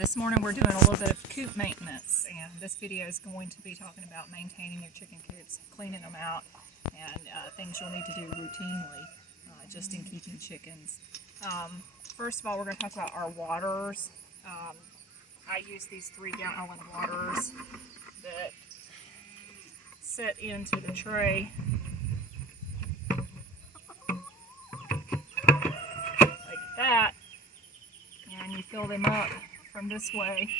This morning we're doing a little bit of coop maintenance, and this video is going to be talking about maintaining your chicken coops, cleaning them out, and things you'll need to do routinely just in keeping chickens. First of all, we're going to talk about our waterers. I use these 3-gallon waterers that set into the tray like that, and you fill them up from this way,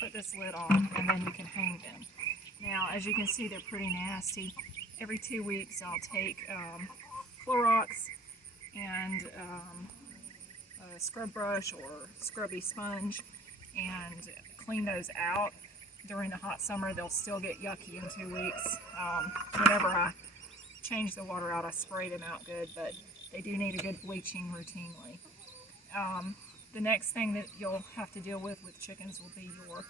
put this lid on, and then you can hang them. Now, as you can see, they're pretty nasty. Every 2 weeks I'll take Clorox and a scrub brush or scrubby sponge and clean those out. During the hot summer they'll still get yucky in 2 weeks. Whenever I change the water out, I spray them out good, but they do need a good bleaching routinely. The next thing that you'll have to deal with chickens will be your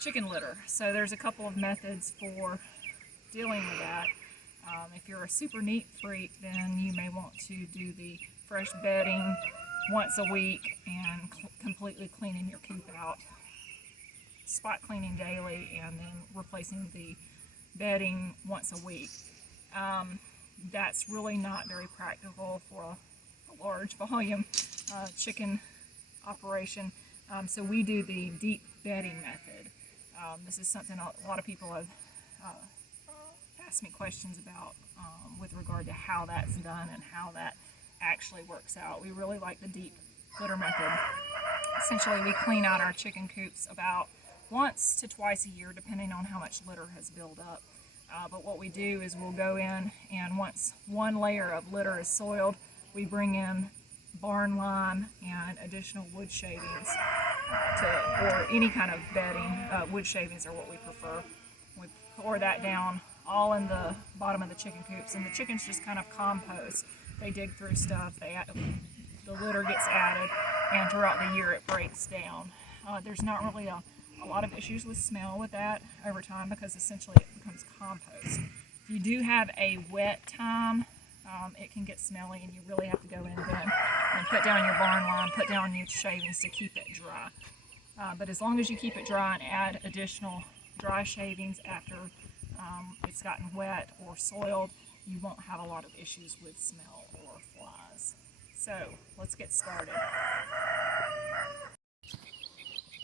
chicken litter. So there's a couple of methods for dealing with that. If you're a super neat freak, then you may want to do the fresh bedding once a week and completely cleaning your coop out. Spot cleaning daily and then replacing the bedding once a week. That's really not very practical for a large volume chicken operation, so we do the deep bedding method. This is something a lot of people have asked me questions about with regard to how that's done and how that actually works out. We really like the deep litter method. Essentially, we clean out our chicken coops about once to twice a year, depending on how much litter has built up. But what we do is we'll go in, and once one layer of litter is soiled, we bring in barn lime and additional wood shavings or any kind of bedding. Wood shavings are what we prefer. We pour that down all in the bottom of the chicken coops, and the chickens just kind of compost. They dig through stuff, the litter gets added, and throughout the year it breaks down. There's not really a lot of issues with smell with that over time because essentially it becomes compost. If you do have a wet time, it can get smelly, and you really have to go in then and put down your barn lime, put down your shavings to keep it dry. But as long as you keep it dry and add additional dry shavings after it's gotten wet or soiled, you won't have a lot of issues with smell or flies. So let's get started.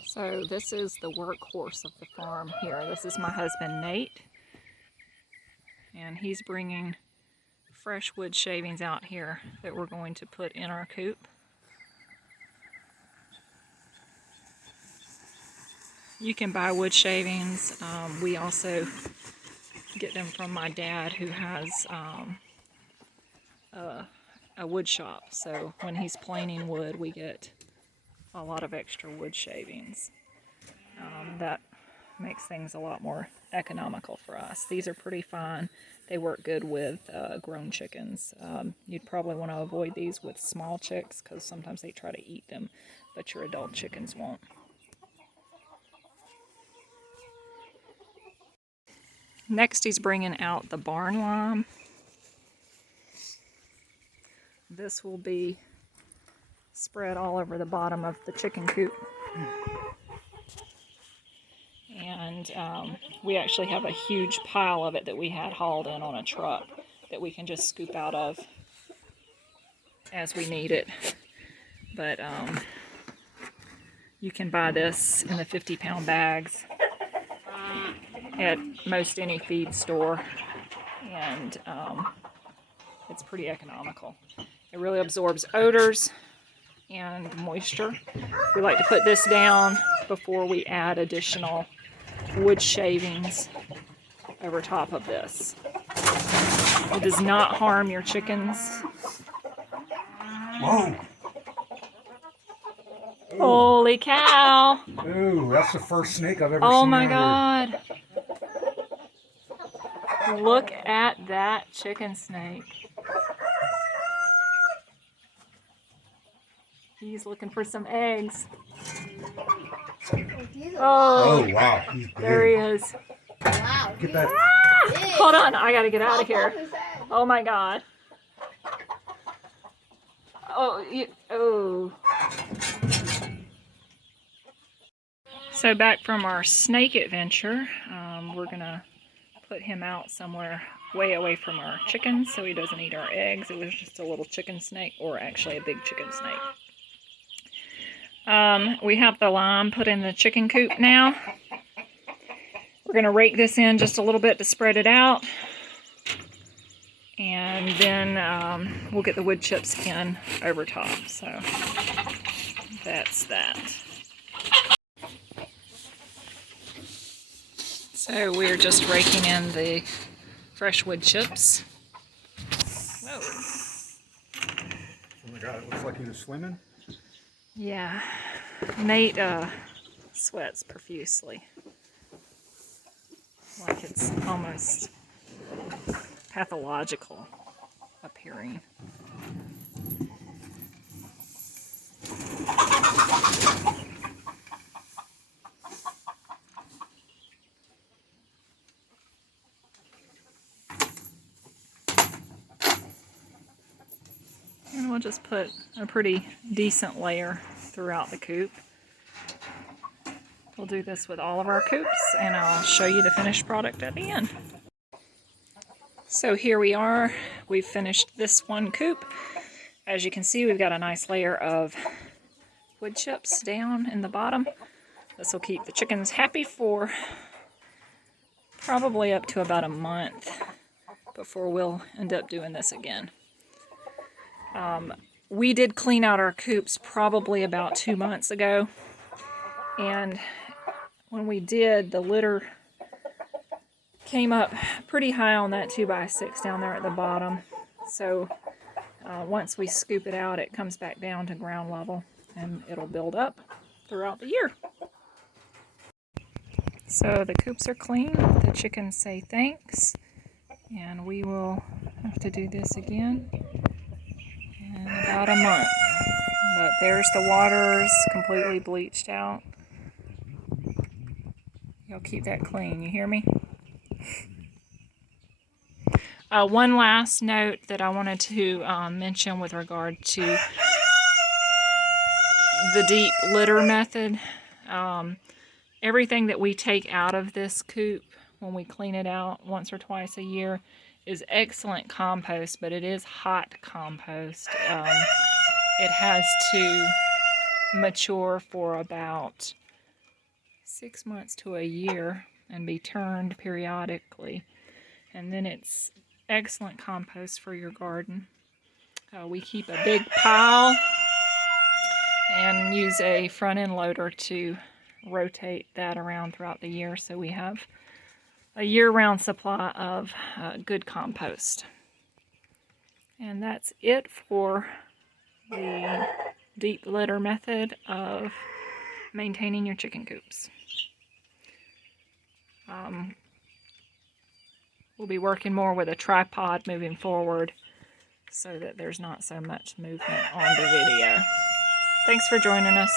So this is the workhorse of the farm here. This is my husband Nate, and he's bringing fresh wood shavings out here that we're going to put in our coop. You can buy wood shavings. We also get them from my dad, who has a wood shop. So when he's planing wood, we get a lot of extra wood shavings. That makes things a lot more economical for us. These are pretty fine. They work good with grown chickens. You'd probably want to avoid these with small chicks because sometimes they try to eat them, but your adult chickens won't. Next, he's bringing out the barn lime. This will be spread all over the bottom of the chicken coop. And we actually have a huge pile of it that we had hauled in on a truck that we can just scoop out of as we need it. But you can buy this in the 50-pound bags at most any feed store, and it's pretty economical. It really absorbs odors and moisture. We like to put this down before we add additional wood shavings over top of this. It does not harm your chickens. Whoa! Holy cow! Ooh, that's the first snake I've ever seen. Oh my God! Look at that chicken snake. He's looking for some eggs. Oh wow, he's big. There he is. Wow. Get that. Hold on, I gotta get out of here. Oh my God. Oh. So back from our snake adventure, we're gonna put him out somewhere way away from our chickens so he doesn't eat our eggs. It was just a little chicken snake, or actually a big chicken snake. We have the lime put in the chicken coop now. We're gonna rake this in just a little bit to spread it out. And then we'll get the wood chips in over top. So that's that. So we're just raking in the fresh wood chips. Whoa. Oh my god, it looks like he was swimming. Yeah, Nate sweats profusely. Like it's almost pathological appearing. And we'll just put a pretty decent layer throughout the coop. We'll do this with all of our coops, and I'll show you the finished product at the end. So here we are. We've finished this one coop. As you can see, we've got a nice layer of wood chips down in the bottom. This will keep the chickens happy for probably up to about a month before we'll end up doing this again. We did clean out our coops probably about 2 months ago, and when we did, the litter came up pretty high on that 2x6 down there at the bottom. So once we scoop it out, it comes back down to ground level and it'll build up throughout the year. So the coops are clean, the chickens say thanks, and we will have to do this again in about a month. But there's the waters completely bleached out. You'll keep that clean, you hear me? One last note that I wanted to mention with regard to the deep litter method. Everything that we take out of this coop when we clean it out once or twice a year is excellent compost, but it is hot compost. It has to mature for about 6 months to a year and be turned periodically, and then it's excellent compost for your garden. We keep a big pile and use a front end loader to rotate that around throughout the year, so we have a year-round supply of good compost. And that's it for the deep litter method of maintaining your chicken coops. We'll be working more with a tripod moving forward so that there's not so much movement on the video. Thanks for joining us.